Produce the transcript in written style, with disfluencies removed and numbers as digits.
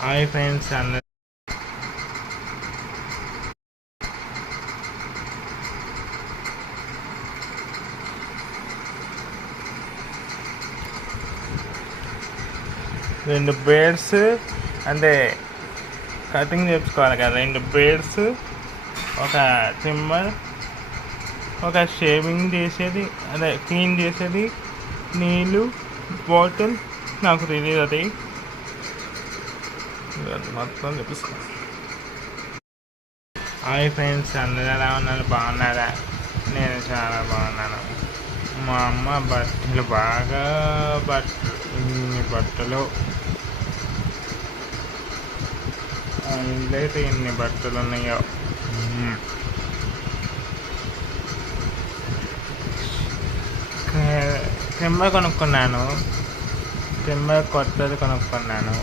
Hi friends అందరు. రెండు బేడ్స్ అంటే కటింగ్ చేయించుకోవాలి కదా, రెండు బేడ్స్, ఒక ట్రిమ్మర్, ఒక షేవింగ్ చేసేది, అదే క్లీన్ చేసేది, నీళ్ళు బాటిల్ నాకు తెలియదు. అది మొత్తం చూపిస్తాను. హాయ్ ఫ్రెండ్స్ అందరూ ఎలా ఉన్నారు, బాగున్నారా? నేను చాలా బాగున్నాను. మా అమ్మ బట్టలు బాగా ఇన్ని బట్టలు, ఇంట్లో అయితే ఎన్ని బట్టలు ఉన్నాయో. ట్రిమ్మర్ కొనుక్కున్నాను, ట్రిమ్మర్ కొత్తది కొనుక్కున్నాను.